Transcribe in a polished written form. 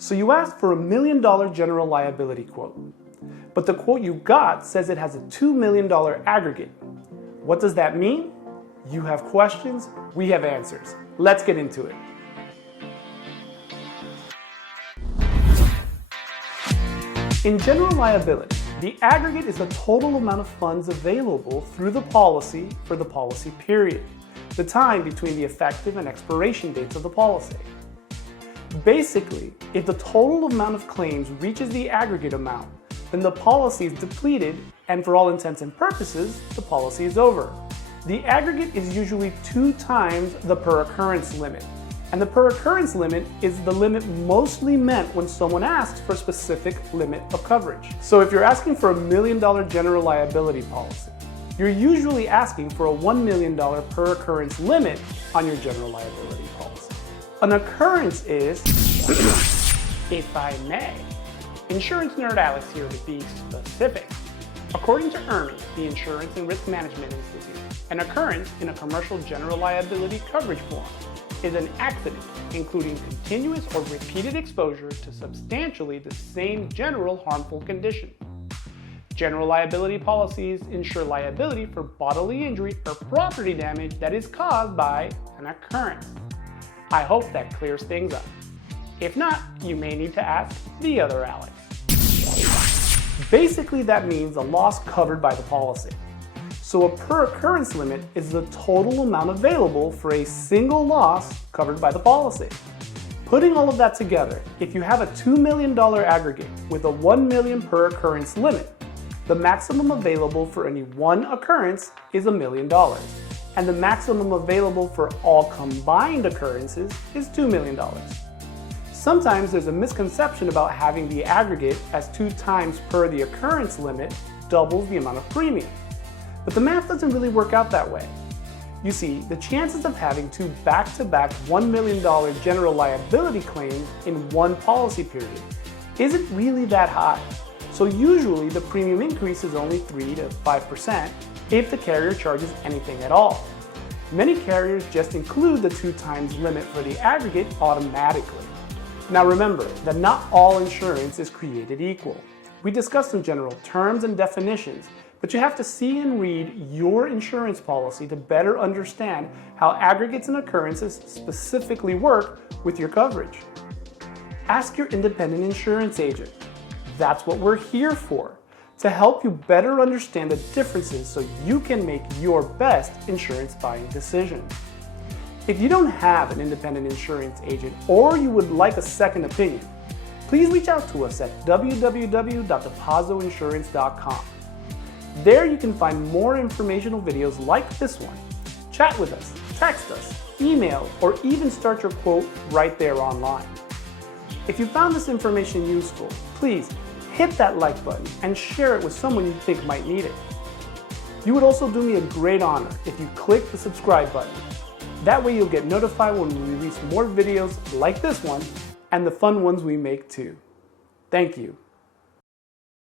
So you asked for $1 million general liability quote, but the quote you got says it has a $2 million aggregate. What does that mean? You have questions, we have answers. Let's get into it. In general liability, the aggregate is the total amount of funds available through the policy for the policy period, the time between the effective and expiration dates of the policy. Basically, if the total amount of claims reaches the aggregate amount, then the policy is depleted, and for all intents and purposes, the policy is over. The aggregate is usually 2 times the per occurrence limit, and the per occurrence limit is the limit mostly meant when someone asks for a specific limit of coverage. So if you're asking for $1 million general liability policy, you're usually asking for a $1 million per occurrence limit on your general liability policy. An occurrence is, if I may, Insurance Nerd Alex here to be specific. According to IRMI, the Insurance and Risk Management Institute, an occurrence in a commercial general liability coverage form is an accident, including continuous or repeated exposure to substantially the same general harmful condition. General liability policies insure liability for bodily injury or property damage that is caused by an occurrence. I hope that clears things up. If not, you may need to ask the other Alex. Basically, that means a loss covered by the policy. So a per occurrence limit is the total amount available for a single loss covered by the policy. Putting all of that together, if you have a $2 million aggregate with a $1 million per occurrence limit, the maximum available for any one occurrence is $1 million, and the maximum available for all combined occurrences is $2 million. Sometimes there's a misconception about having the aggregate as 2 times per the occurrence limit doubles the amount of premium. But the math doesn't really work out that way. You see, the chances of having 2 back-to-back $1 million general liability claims in one policy period isn't really that high. So usually the premium increase is only 3 to 5% if the carrier charges anything at all. Many carriers just include the 2 times limit for the aggregate automatically. Now remember that not all insurance is created equal. We discussed some general terms and definitions, but you have to see and read your insurance policy to better understand how aggregates and occurrences specifically work with your coverage. Ask your independent insurance agent. That's what we're here for, to help you better understand the differences so you can make your best insurance buying decision. If you don't have an independent insurance agent or you would like a second opinion, please reach out to us at www.dopazoinsurance.com. There you can find more informational videos like this one. Chat with us, text us, email, or even start your quote right there online. If you found this information useful, please hit that like button and share it with someone you think might need it. You would also do me a great honor if you click the subscribe button. That way you'll get notified when we release more videos like this one and the fun ones we make too. Thank you.